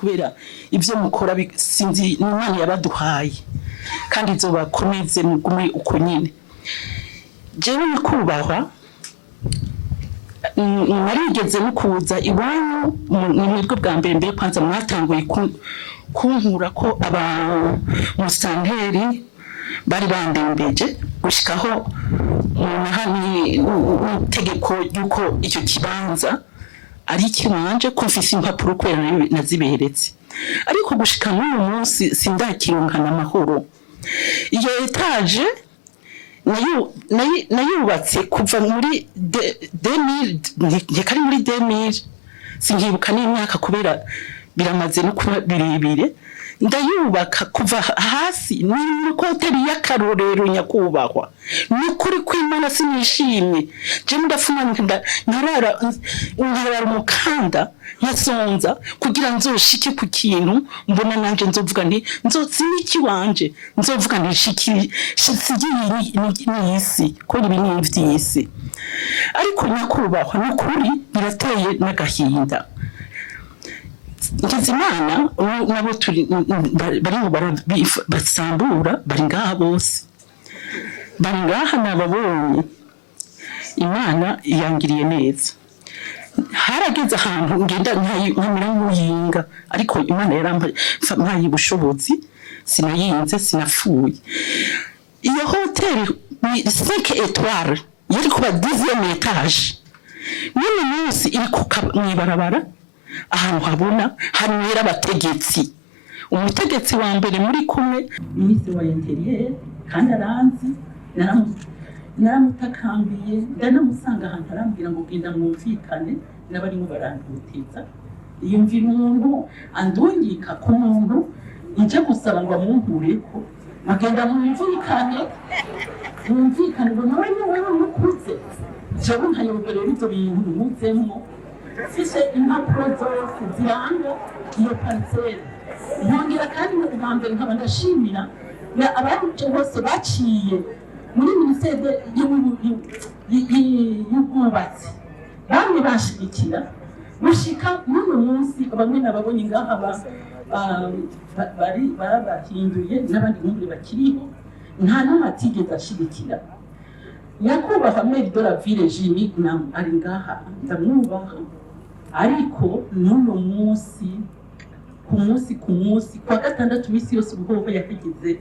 Kubera ivyo mukora sinzi Imana yabaduhaye kandi izobakomeze mugume uko nyene. Jewe nakubahwa narigeze mukuza iwanyu mwebwe bwa mbere kwanza mwatanguye kunkura ko aba musanteri bari bandembeje gushikaho nahani tegeko yuko icyo kibanza ari kiwanje ko mfise impapuro kwera naziberetse ariko gushika n'uyu munsi sindakironkana amahoro. Iyo etage nayubatse kuva muri 2000 kari muri 2000 singibuka n'imyaka kubera biramaze no kuba birebire ndayubaka kuva hasi ni hoteli y'Akarorero nyakubahwa n'ukuri kw'Imana sinishimye je ndafuna nkarara umukanda nkasonza kugira nzoshike ku kintu mbona nanje nzovuga nti nzotsiniki wanje nzovuga nti shiki n'isi ko ibi ni ivy'isi ariko nyakubahwa n'ukuri birateye n'agahinda. Ngizimana nabo turi barimo basambura bari ngaha bose bari ngaha nababonye Imana yangiriye neza harageze ahantu ngenda nkamira nk'uyinga ariko Imana yarampaye ubushobozi sinayinze sinafuye. Iyo hoteli ni 5 étoiles yari kuba 10e étage none munsi iri mwibarabara ahantu habona hanera abategetsi. Umutegetsi wa mbere muri kumwe Minisitiri wa Interieur kandi aranzi naramutakambiye ndanamusanga ahantu arambwira ngo genda mwumvikane n'abari mu barandutiza iyo mvira umuntu andungika ku muntu nje gusaba ngo amunkureko agenda mwumvikane ngo nawe wewe mukuze jewe nkayobora ibyo bintu muzemo fise impapuro zose ziranga iyo parcelle nkongera kandi mu mbere nkaba ndashimira abandi bose baciye muri minisiteri y'ubwubatsi bamwe bashigikira gushika n'uno munsi bamwe nababonye ngaha barabahinduye n'abandi nk'umwe bakiriho nta n'amatigeze ashigikira. Nyakubahwa Maire de la Ville Jimmy ari ngaha ndamwubaha ariko n'uno munsi ku munsi kwa gatandatu misi yose ubwoba yategeze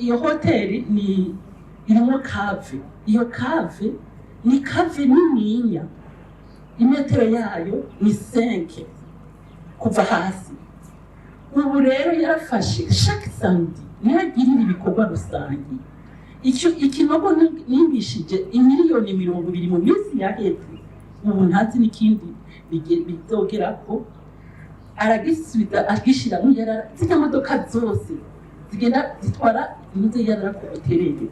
iyo hoteli ni irimo cave. Iyo cave ni cave nininya imetero yayo ni 5 kuva hasi. Ubu rero yarafashe chaque samedi ntagirira ibikorwa rusangi ikinogo nimbishije imiliyoni 200 mu minsi yaheze ubu ntazi n'ikindi bizogera ko aragisubiza agishira mu yarara z'imodoka modoka zose zigenda zitwara imize yarara ku buterere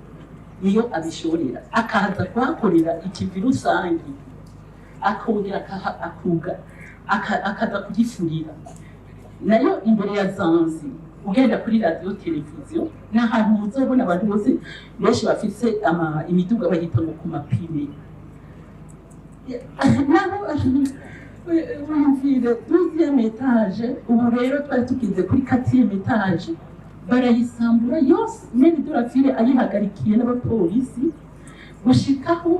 niyo abishorera akaza kwakorera ikivi rusangi akongera akaza kugifurira nayo imbere ya Zanzi ugenda kuri radio televiziyo n'ahantu muzobona abantu bose benshi bafise imiduga bayita ngo ku mapine Ville 12e étage ubu rero twari tukize kuri 4e étage barayisambura yose Maire de la Ville ayihagarikiye n'abapolisi gushikaho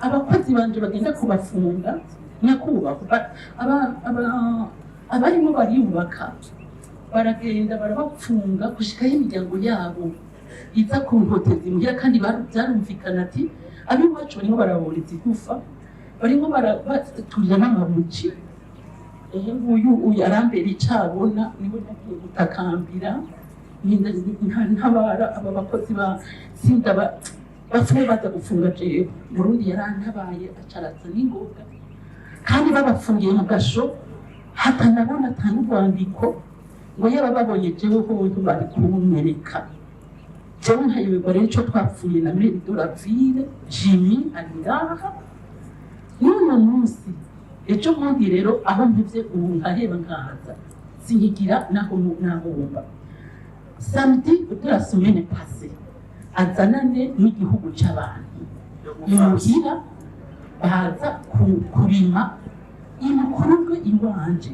abakozi banje bagenda kubafunga nyakubahwa abarimo bariyubaka baragenda barabapfunga gushikaho imiryango yabo iza ku mpotezi mugira kandi byarumvikana ati abiwacu barimo baraboriza igufa barimo baraturira n'amabuci uyu arambere icabona niwe nagiye gutakambira ntabara aba bakozi ba sinda bapfuye baza gufunga jewe Burundi yarantabaye acaratsa n'ingoga kandi babafungiye mu gasho hatanabona tanurwandiko ngo yaba babonye jewe hoho bari kumwereka jewe nkayoberwa rero ico twapfuye na Maire de la Ville Jimmy Aliraha n'uno munsi ejo bundi rero aho mpivye ubu nkaheba nkaza sinkigira naho nahomba samedi de la semaine passée azanane n'igihugu c'abantu imuhira baza kurima imukorwe iwanje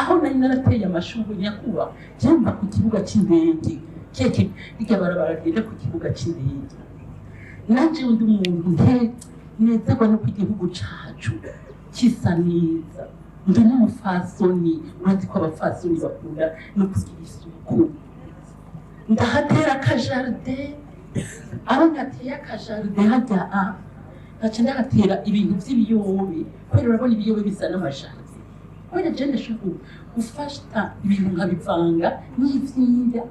aho nari narateye amashuri nyakuba cyangwa ku kibuga cy'indege keke irya barabara rigenda ku kibuga cy'indege nanje undi muntu nezerwa no ku gihugu cacu kisa neza ndi n'umufasoni urazi ko abafasoni bakunda no kugira isuku ndahatera akajaride aho ngateye akajaride hajya ngaca ndahatera ibintu by'ibiyobe kubera urabona ibiyobe bisa n'amajanja kubera jene shuku gufashta ibintu nkabivanga n'ivyinda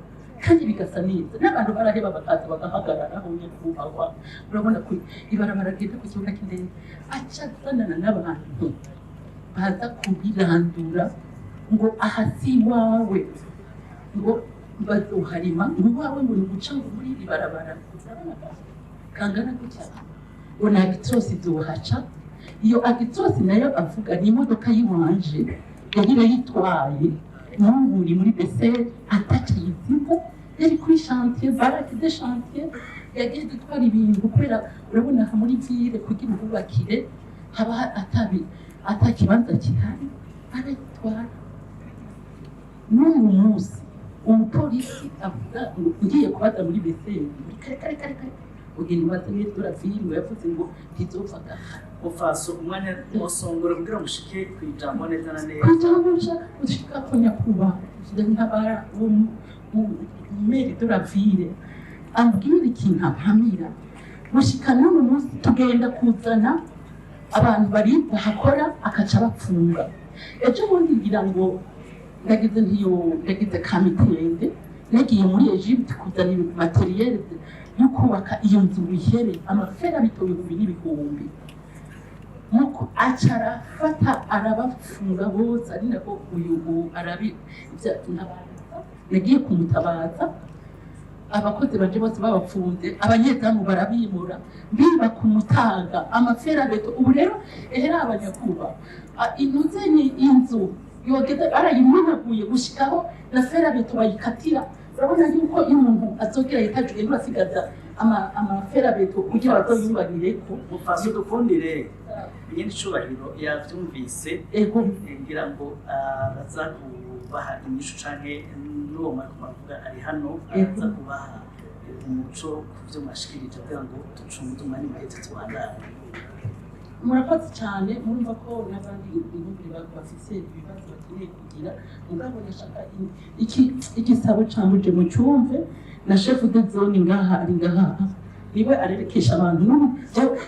kandi bigasa neza n'abantu baraheba bakaza bagahagarara aho nyakubahwa urabona ko ibarabara rigenda ku kibuga cy'indege aca azanana n'abantu baza kubirandura ngo aha si wawe ngo bazoharima uwawe ngo ni guca muri iri barabara kangana gutya ngo nta gitrosi zohaca iyo agitrosi nayo avuga ni imodoka yiwanje yagira yitwaye n'ubu muri beseri ataca yiziza yari kuri chantier barake de chantier yagiye gutwara ibintu kubera urabona aha muri Ville kugira ububakire haba atakibanza kihari aratwara n'uyu munsi umupolisi avuga ngo ngiye kubaza muri beseri kare ugenda ubaza Maire de la Ville yavuze ngo ntizopfaga ufaso umwanya musongora kugira ngo ushike kwijambo neza na neza kwijambo ushika ko nyakuba ndabara Maire de la Ville ambwira ikintu ampamira gushika n'uyu munsi tugenda kuzana abantu bari bahakora akaca bapfunga ejo bundi ngira ngo ndagize kamitende nagiye muri Egypte kuzana materiel yo kubaka iyo nzu bihere amafera bitoye ibihumbi nuko acara fata arabafunga bose ari nako uyu arabi nagiye kumutabaza abakozi baje bose babapfunze abanyezamu barabimura biba kumutaga amafera beto ubu rero ehera abanyakuba inuze ni inzu yogeze arayimunaguye gushikaho na fera beto bayikatira urabona yuko iyo umuntu azogera yitajwe n'urasigaza amafera beto kugira bazoyubagire ko mufaso dukundire nyine icubahiro yavyumvise ngira ngo baza kubaha inyishu canke n'uwo mavuga ari hano baza kubaha umuco kuvyo mwashikirije kugira ngo ducunge umwanya muhetse tubandane murakoze cyane murumva ko n'abandi bihugu bafise ibibazo bakeneye kugira mugabo nashaka igisabo cambuje mu cyumve na chef de zone ngaha ari ngaha niwe arerekesha abantu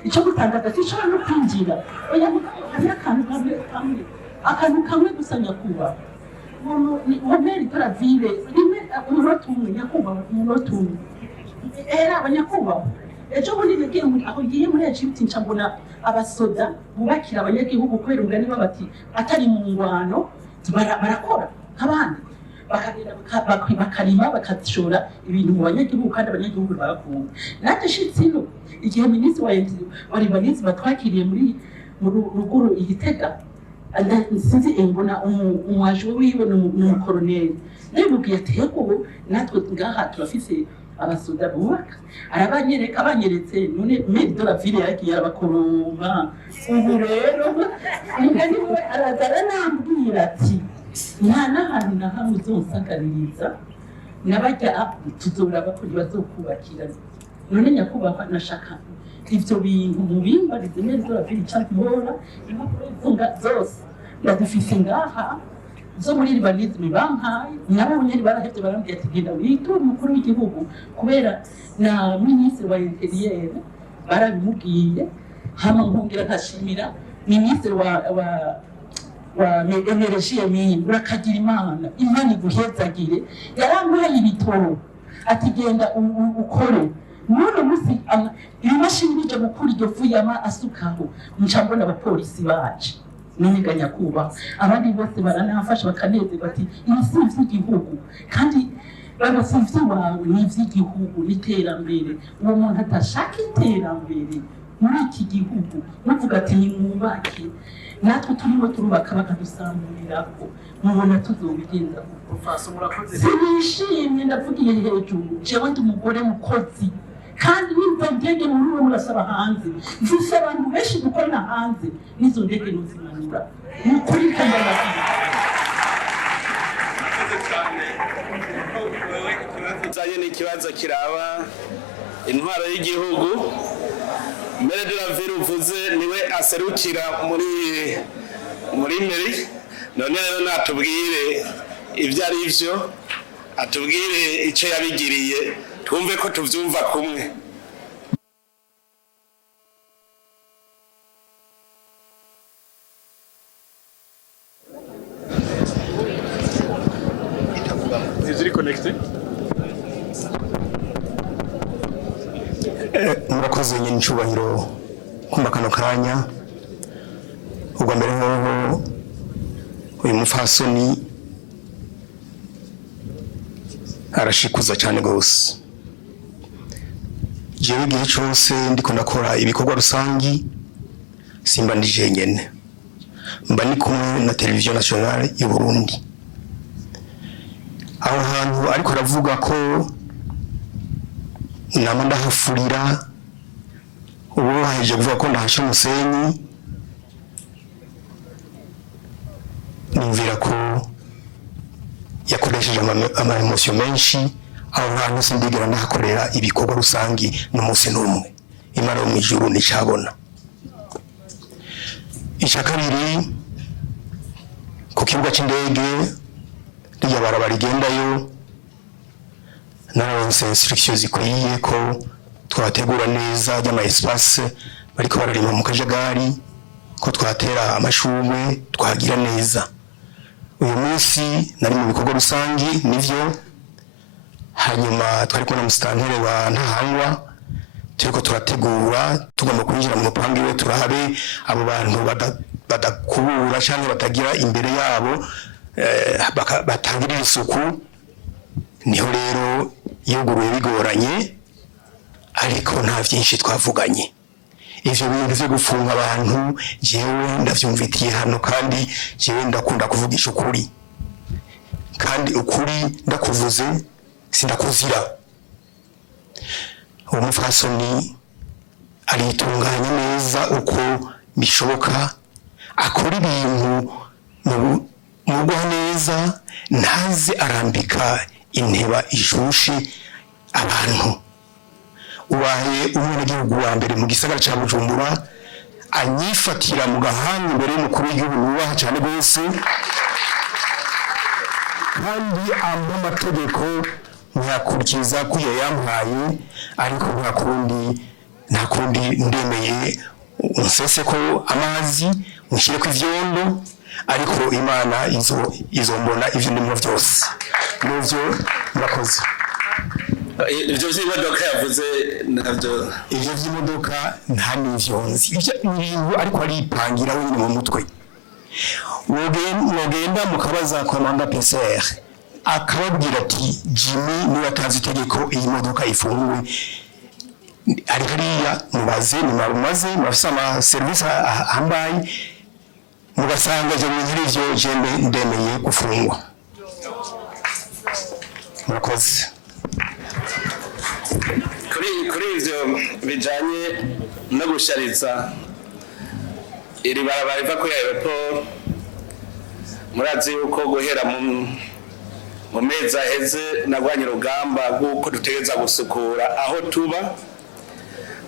icyo gutangaza cishobora no kwinjira oya ari akantu kamwe gusa nyakuba Maire de la Ville rimwe umunota umwe nyakuba umunota umwe era abanyakuba ejo bundi nagiye aho ngiye muri Egypte nca mbona abasoda bubakira abanyagihugu kubera umugani bati atari mu ngwano barakora nk'abandi bakarima bakashora ibintu mu banyagihugu kandi abanyagihugu barakunda nanjye shitsino igihe minisitiri wa Libanese batwakiriye mu ruguru igitega sinzi mbona umwaje wiwe n'umukoroneri nabibwiye ati yego natwe ngaha turafise abasoda bubaka abanyeretse none Maire de la Ville yagiye arabakoromba ubu rero umugani we arazara nambwira ati nta n'ahantu na hamwe uzonsagaririza n'abajya tuzoraba ko bazokubakira none nyakubahwa nashaka ivyo bintu mu bimbarize Maire de la Ville cyangwa impapuro zose ndazifise ngaha zo muri Libanese bankaye nabo nyeri barahevye barambye ati genda witura umukuru w'igihugu kubera na ministre wa interieur barabimubwiye hama nkongera nkashimira ministre wa energie mini urakagira imana iguhezagire yarampaye ibitoro ati genda ukore none musi imashini bije gukura iryo vuyama asukaho nca mbona abapolisi baje n'imiganya kuba abandi bose baranafasha bakanezerwa ati ibi si ivy'igihugu kandi si ivy'iwawe ni ivy'igihugu n'iterambere uwo muntu atashaka iterambere muri iki gihugu muvuga ati nimwubake natwe turimo turubaka bakadusamburirako mubona tuzobigenza ufaso murakoze sinishimye ndavugiye hejuru jewe ndi umugore mukozi kandi n'izo ndege muri murasaba hanze zifise abantu benshi gukorera hanze n'izo ndege ntuzimanura ni ukuri kandi Zanye n'ikibazo kiraba intwaro y'igihugu Maire de la Ville uvuze niwe aserukira muri Maire none rero natubwire ibyo ari byo atubwire icyo yabigiriye twumve ko tuvyumva kumwe. Is it connected? Murakoze nyine ncubahiro kumva kano kanya ubwa mbere nk'aho uyu mufasoni arashikuza cyane gose jewe igihe cyose ndiko ndakora ibikorwa rusangi simba ndi jenyene mba ni kumwe na televiziyo nationale y'u Burundi aho hantu ariko aravuga ko nama ndahafurira ubu haje kuvuga ko ndahashe umusenyi numvira ko yakoresheje ama emotion menshi aho hantu sindigera ndahakorera ibikorwa rusangi n'umunsi n'umwe Imana yo mu ijuru nicabona. Ishaka riri ku kibuga c'indege rya barabara rigendayo naronse instructions zikwiye ko twategura neza y'ama espace bariko bararima mu kajagari ko twatera amashurwe twagira neza. Uyu munsi nari mu bikorwa rusangi nivyo hanyuma twari kubona mustantere wa Ntahangwa turiko turategura tugomba kwinjira mu rupangu iwe turahabe abo bantu badakubura cyangwa batagira imbere yabo batangirira isuku. Niho rero yuguruye bigoranye ariko nta vyinshi twavuganye. Ivyo bintu vyo gufunga abantu jewe ndavyumvitiye hano kandi jewe ndakunda kuvugisha ukuri kandi ukuri ndakuvuze sindakuzira. Umufasoni aritunganya neza uko bishoboka akora ibintu mu neza ntaze arambika inteba ishushe abantu. Ubaye umwenegihugu wa mbere mu gisagara ca Bujumbura anyifatira mu gahanga imbere y'umukuru w'igihugu wubaha cyane gose kandi amba amategeko mwakurikiza kuyo yampaye ariko nta kundi ndemeye unsese ko amazi mushyire ku ivyondo ariko Imana izombona ivyo ndimo vyose n'ivyo murakoze. Ivyo vy'imodoka yavuze navyo ivyo vy'imodoka nta n'ivyonzi ivyo ibintu ariko aripangira wenyine mu mutwe. Wogenda mukabaza komanda PCR akababwira ati Jimmy niba atazi itegeko iyi modoka ifunguwe ari hariya mubaze nimarumaze mafisa ama service hambaye mugasanga je n'ivyo jembe ndemeye gufungwa. Murakoze. Kuri ivyo bijanye no gushariza iri barabara iva kuri aeroport murazi yuko guhera mu mezi aheze nagwanye urugamba rw'uko dutegereza gusukura aho tuba.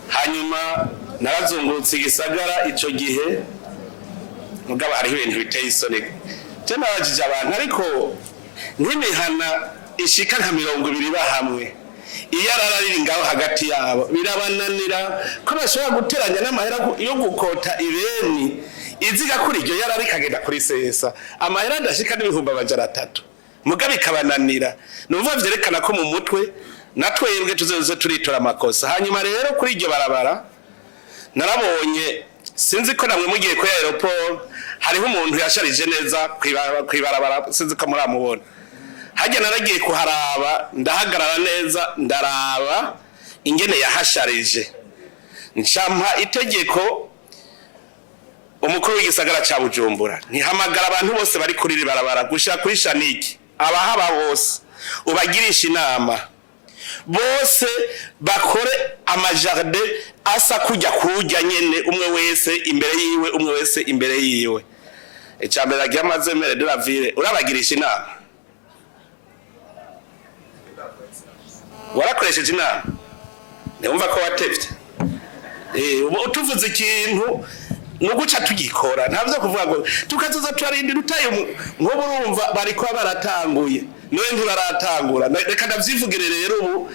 Hanyuma narazungurutse igisagara ico gihe mugabo hariho ibintu biteye isoni je nabajije abantu ariko nk'imihana ishika nka 20 bahamwe iyarara riri ngaho hagati yabo birabananira ko bashobora guteranya n'amahera yo gukota ibeni iziga kuri iryo yarara ikagenda kuri sesa amahera ndashika n'ibihumbi 300 mugabe ikabananira numva vyerekana ko mu mutwe natwebwe tuzoze turitora amakosa. Hanyuma rero kuri iryo barabara narabonye sinzi ko namwe mugiye ku aeroport hariho umuntu yasharije neza kwibarabara sinzi ko muramubona hajya naragiye kuharaba ndahagarara neza ndaraba ingene yahasharije ncampa itegeko umukuru w'igisagara ca Bujumbura ntihamagara abantu bose bari kuri barabara gushaka kuri shaniki abahaba bose ubagirisha inama bose bakore amajardin asa kujya nyene umwe wese imbere yiwe icambere agiye amaze Maire de la Ville urabagirisha inama warakoresheje inama niwumva ko watevye utuvuze ikintu nuguca tugikora ntavyo kuvuga ngo tukazoza twarindira utaye nk'uburumva bariko baratanguye noye ntibaratangura reka ndavyivugire rero ubu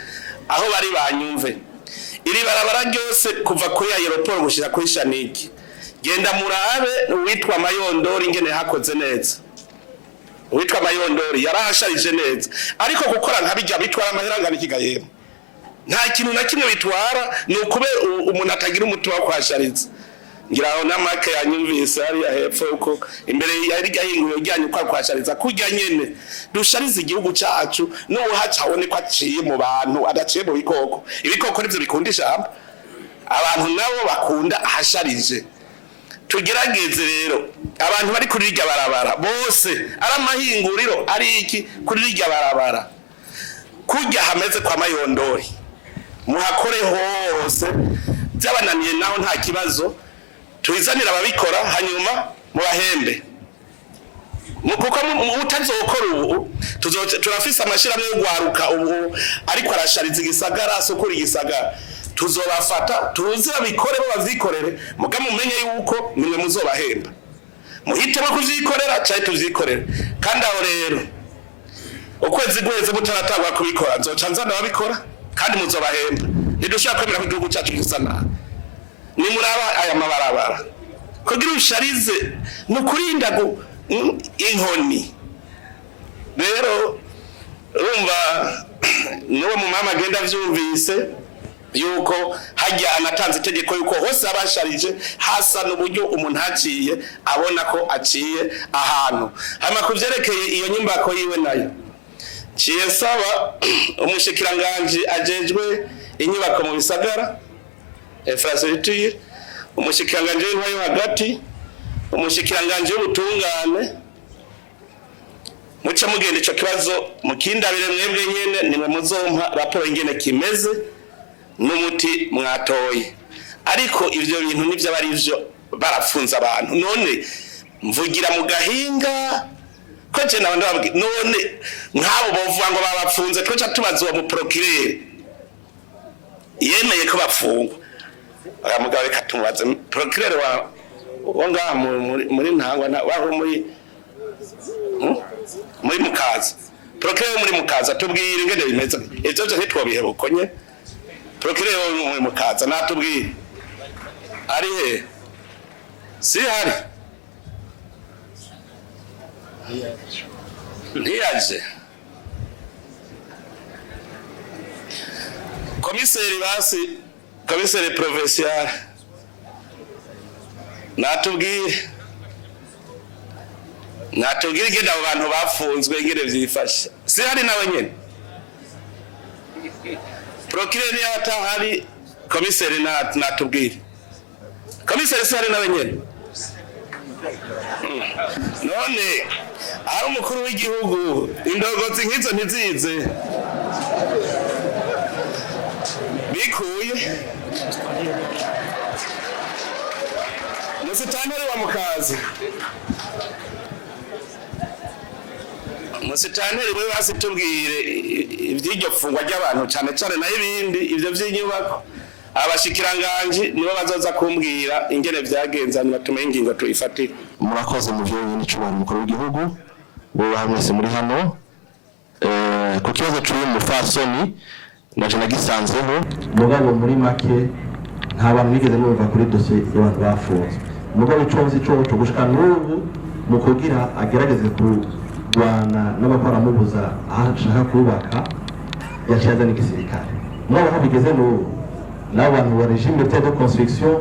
aho bari banyumve iri barabara ryose kuva kuri aeroport gushira kuri Shaniki genda murabe witwa Mayondori ingene hakoze neza witwa Mayondori yarahasharije neza ariko gukora nkabijya bitwara amahera ngana ikigayemo nta kintu na kimwe bitwara ni ukubera umuntu atagira umutima wo kwashariza ngiraho namake yanyumvise ari hepfo uko imbere yari gahinguye ujyanye kwa kwashariza kujya nyene dushariza igihugu cyacu no hacabone ko aciye mu bantu adaciye mu ibikoko nivyo bikundisha hamba abantu nabo bakunda ahasharije tugerageze rero abantu bari kuri irya barabara bose ari amahinguriro ari iki kuri irya barabara kujya hameze kwa Mayondori muhakore hose byabananiye naho nta kibazo tuizanira ababikora hanyuma mubahembe kuko utazokora ubu turafise amashirahamwe yo gwaruka ubu ariko arashariza igisagara sokora igisagara tuzobafata turuze babikore bo bavyikorere muga mumenye yuko nimwe muzobahemba muhitemo kuvyikorera cyane tuvyikorere kandi aho rero ukwezi guheze mutaratagwa kubikora nzoca nzana babikora kandi muzobahemba nidushaka kwemera ko igihugu cyacu gisana ni muraba aya mabarabara kugira usharize no kurinda inkoni rero urumva niwe mu mama agenda vyumvise yuko hajya anatanze itegeko yuko hose abasharije hasa n'uburyo umuntu haciye abona ko aciye ahantu hama kuvyerekeye iyo nyumbako yiwe nayo ciye saba umushikiranganje ajejwe inyubako mu bisagara infrastructure umushikiranganje w'intwayo hagati umushikiranganje w'ubutungane muca mugenda ico kibazo mukindabire mwebwe nyene nimwe muzompa raporo ingene kimeze n'umuti mwatoye ariko ivyo bintu nivyo bari ivyo barafunza abantu none mvugira mu gahinga ko je nabandi babwi none nkabo bovuga ngo babafunze twaca tubaza uwo mu procureur yemeye ko bafungwa aya mugabo reka tumubaze procureur wa ngaha muri ntangwa waho muri mukaza procureur muri mukaza tubwire ingene bimeze ivyo byo ntitwobihebukonye procureur muri mukaza natubwire ari he si hari ntiyaje komiseri provincial natubwire ingene abo bantu bafunzwe ingene vyifashe si hari nawe nyene procureur yatahari komiseri natubwire komiseri si hari nawe nyene none ari umukuru w'igihugu indongozi nk'izo ntizize bikuye musitanteri wa mukazi musitanteri we basi tubwire ivy'iryo fungwa ry'abantu cyane cyane naho ibindi ivyo vy'inyubako abashikiranganje nibo bazoza kumbwira ingene vyagenzanye batumenye ingingo tuyifatira murakoze mu byo nyine cyubahiro umukuru w'igihugu bo hamwese muri hano ku kibazo cy'uyu mufasoni naje nagisanzeho mugabo muri make nta bantu bigeze bumva kuri dosiye y'abantu bafunze mugabo iconzi cyo gushika n'ubu mu kugira agerageze kurwana n'abakora aho ashaka kubaka yaciye n'igisirikare mwaba aho bigeze n'ubu n'abo bantu wa regime de construction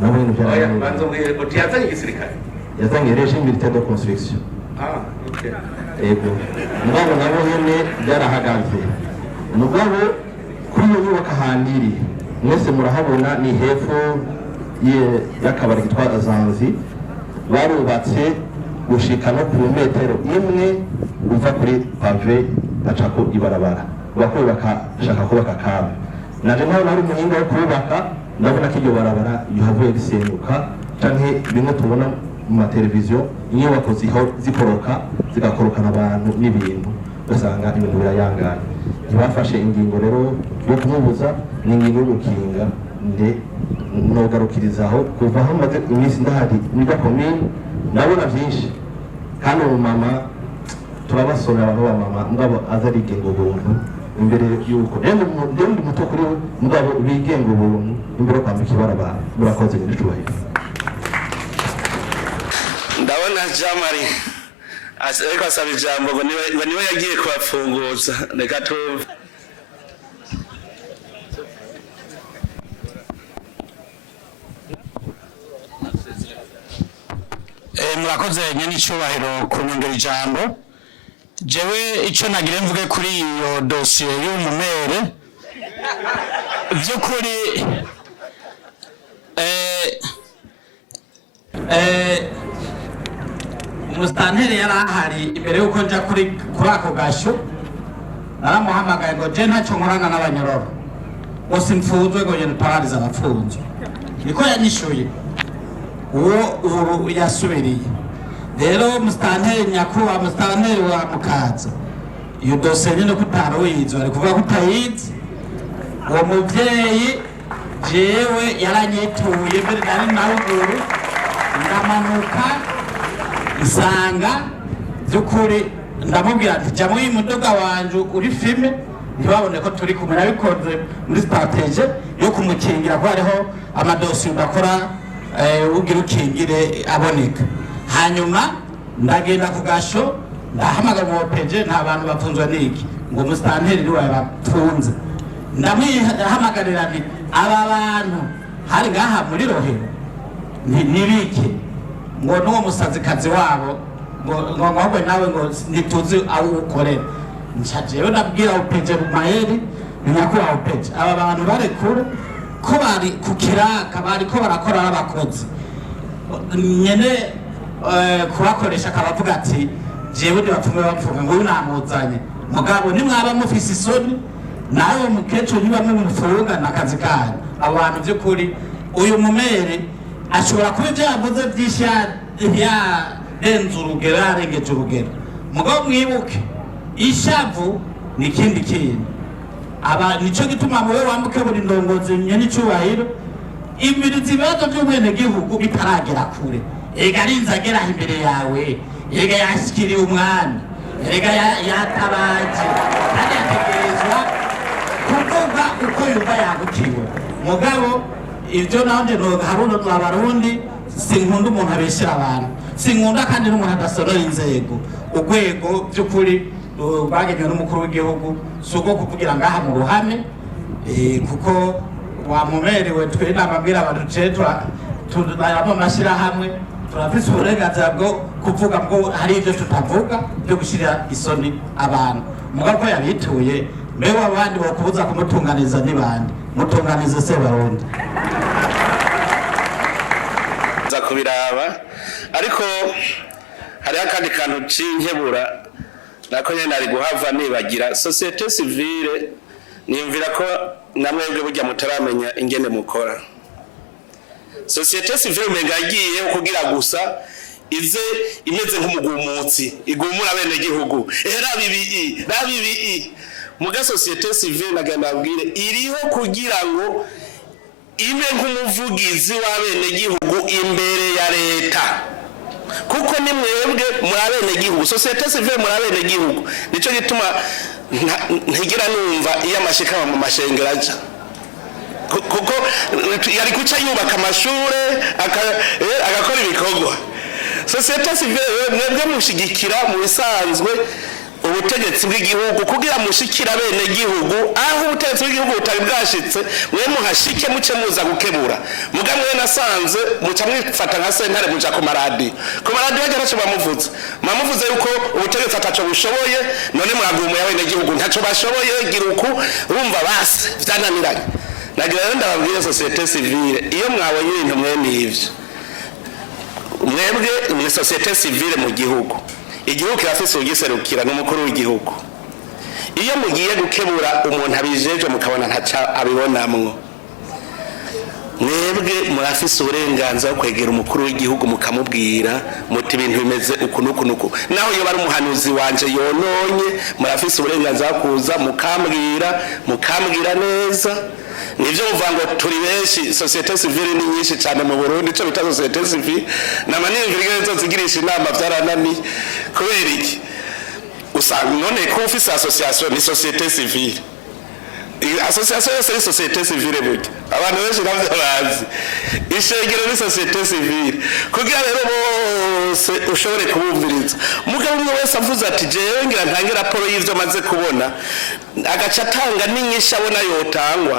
nabo ibintu byarabaye banzo ngo yazanye igisirikare yazanye regime militaire de construction okay ego mugabo nabo nyene byarahagaze mugabo kuri iyo nyubako ahandiri mwese murahabona ni hepfo y'akabari kitwa Zanzi barubatse gushika no ku metero imwe uva kuri pave bacako ibarabara bakubaka shaka kubaka kamwe naje naho nari umuhinga wo kubaka ndabona ko iryo barabara yavuye risenyuka canke bimwe tubona mu mateleviziyo inyubako zikoroka zigakorokana abantu n'ibintu ugasanga ibintu birayangana ntibafashe ingingo rero yo kumubuza n'ingingo yo gukinga nogarukirizaho kuva aho maze iminsi ndahari niga komine ndabona byinshi kandi umumama turabasora abantu b'abamama mugabo aza arigenga ubuntu imbere y'uko rero ndi muto kuri we mugabo bigenga ubuntu imbere yo kwambika ibarabara murakoze n'icubahiro ndabona Jean-Marie ariko asaba ijambo ngo niwe yagiye kubafunguza reka tuve murakoze nyenicubahiro kunyongera ijambo jewe ico nagire mvuge kuri iyo dosiye y'umumere vy'ukuri umustantere yari ahari imbere y'uko nja kuri ako gasho naramuhamagaye ngo je ntacyo nkorana n'abanyororo bose mfunzwe ngo yenda parariza abapfunzwe niko yanyishuye uwo yasubiriye rero umustantere nyakubahwa umustantere wa Mukaza iyo dosiye nyine ko utari uyizi bari kuvuga ko utayizi uwo muvyeyi jewe yaranyituye mbere nari nawuguru ndamanuka isanga by'ukuri ndamubwira nti jya muri mudoga wanje uri filme ntibabone ko turi kumwe nabikoze muri strategie yo kumukingira ko hariho amadosiye udakora ugira ukingire aboneka hanyuma ndagenda ku gasho ndahamagara mu peje nta bantu bapfunzwe niki ngo mustanteri ni wawe bapfunze ndamwihamagarira nti aba bantu hari ngaha muri Rohero nibike ngo n'uwo musazikazi wabo ngo ahubwo nawe ngo nituzi aho ukorera ncajewe nabwira upeje Maire nyakubahwa upeje aba bantu bari kure ko bari ku kiraka bari ko barakora n'abakozi nyene kubakoresha akabavuga ati jewe ndibapfume bapfume ngo unamuzanye mugabo nimwaba mufise isoni nawe mukecuru niba mumufunga nakazi kanyu abo bantu by'ukuri uyu mumere ashobora kuba ibyavuze byinshi yarenze urugero yarengeje urugero mugabo mwibuke ishavu ni ikindi kintu nico gituma muwe wambuke buri ndongozi nyenicubahiro imirizi ibibazo by'umwenegihugu bitaragera kure ega arinze agera imbere yawe ega yashikiriye umwami ega yatabaje kandi yategerezwa kuvuga uko yumva yagutiwe mugabo ibyo nanje haruno abarundi sinkunda umuntu abeshera abantu sinkunda kandi n'umuntu adasorora inzego urwego by'ukuri bagenywe n'umukuru w'igihugu suko kuvugira ngaha mu ruhame kuko wamumerewe twe namabwira abantu turabamo amashirahamwe turafise uburenganzira bwo kuvuga ngo hari ibyo tutavuga byo gushyira isoni abantu mugabo ko yabituye mbewe abandi bakubuza kumutunganiza n'ibandi mutunganize se barundi za kubiraba ariko hari akandi kantu cinkebura nako nyene ari guhava nibagira societe civile niyumvira ko namwebwe burya mutaramenya ingene mukora societe civile umenga yagiye kugira gusa ize imeze nk'umugumutsi igumura bene gihugu rabibi muga societe civile nagenda abwire iriho kugira ngo ibe nk'umuvugizi w'abene gihugu imbere ya leta kuko ni mwebwe murabene gihugu societe civile murabene gihugu nico gituma ntigira numva iyo amashika mu mashengero aja kuko yari kuca yubaka amashure agakora ibikorwa societe civile mwebwe mushigikira mu bisanzwe ubutegetsi bw'igihugu kugira mushikira bene gihugu aho ubutegetsi bw'igihugu butari bwashitse mwe muhashike muce muza gukebura mugamwe nasanze muca mwifata nka sentare muja ku maradi bagera cyo bamuvuze yuko ubutegetsi ataco bushoboye none mwagumuye bene gihugu ntaco bashoboye giruku urumva base vyananiranye nagira rero ndababwira societe civile iyo mwabonye ibintu mwene ivyo mwebwe ni societe civile mu gihugu igihugu kirafise ugiserukira n'umukuru w'igihugu iyo mugiye gukebura umuntu abijeje mukabona ntaca abibonamwo mwebwe murafise uburenganzira bwo kwegera umukuru w'igihugu mukamubwira muti ibintu bimeze uku nuku naho iyo bari umuhanuzi wanje yononye murafise uburenganzira kuza mukambwira neza nivyo uvuga ngo turi benshi societe civile ni nyinshi cyane mu Burundi cyo bita societe civile namanimvira nzo zigirisha inama byaranani kubera iki usanga none ko ufise association ni societe civile association yose ni societe civile burya abantu benshi navyo bazi ishengero ni societe civile kugira rero bose ushobore kubumviriza mugabo umwe wese avuze ati jewe ngira ntange raporo y'ivyo maze kubona agaca atanga n'inyisha abona yotangwa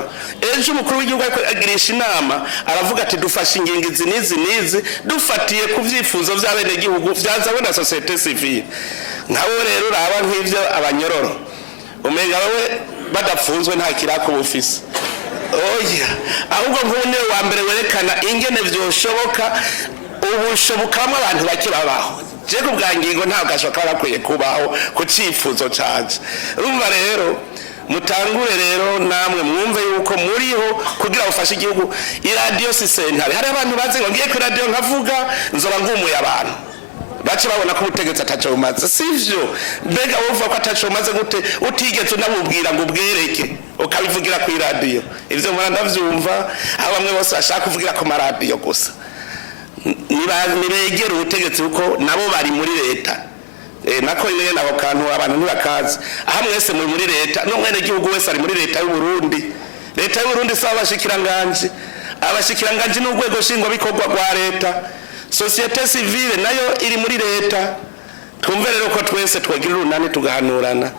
ejo umukuru w'igihugu agirisha inama aravuga ati dufashe ingingo izi nizi dufatiye ku vyifuzo vy'abene gihugu vyazabona societe civile nkawe rero uraba nk'ivyo abanyororo umenga wewe badapfunzwe nta kirako bufise oya ahubwo nk'une wa mbere werekana ingene vyoshoboka ubushobokamwe abantu bake babaho je kubwangingo nta gashoka bakwiye kubaho ku cifuzo caje urumva rero mutangure rero namwe mwumve yuko muriho kugira ufashe igihugu iradio si sentare hari abantu bazi ngo ngiye ku radio nkavuga nzoba ngumuye abantu baci babona ko ubutegetsi ataco bumaze sivyo mbega wovuga ko ataco bumaze gute utigeze unamubwira ngo ubwereke ukabivugira ku radio ivyo mwana ndavyumva abo bamwe bose bashaka kuvugira ku maradio gusa nibegera ubutegetsi uko nabo bari muri leta nako nyene nabo kantu abantu ntibakazi aha mwese muri leta no mwene gihugu wese ari muri leta y'u Burundi saba abashikiranganje n'urwego shingwa bikorwa rwa leta societe civile nayo iri muri leta twumve rero ko twese twagira urunani tugahanurana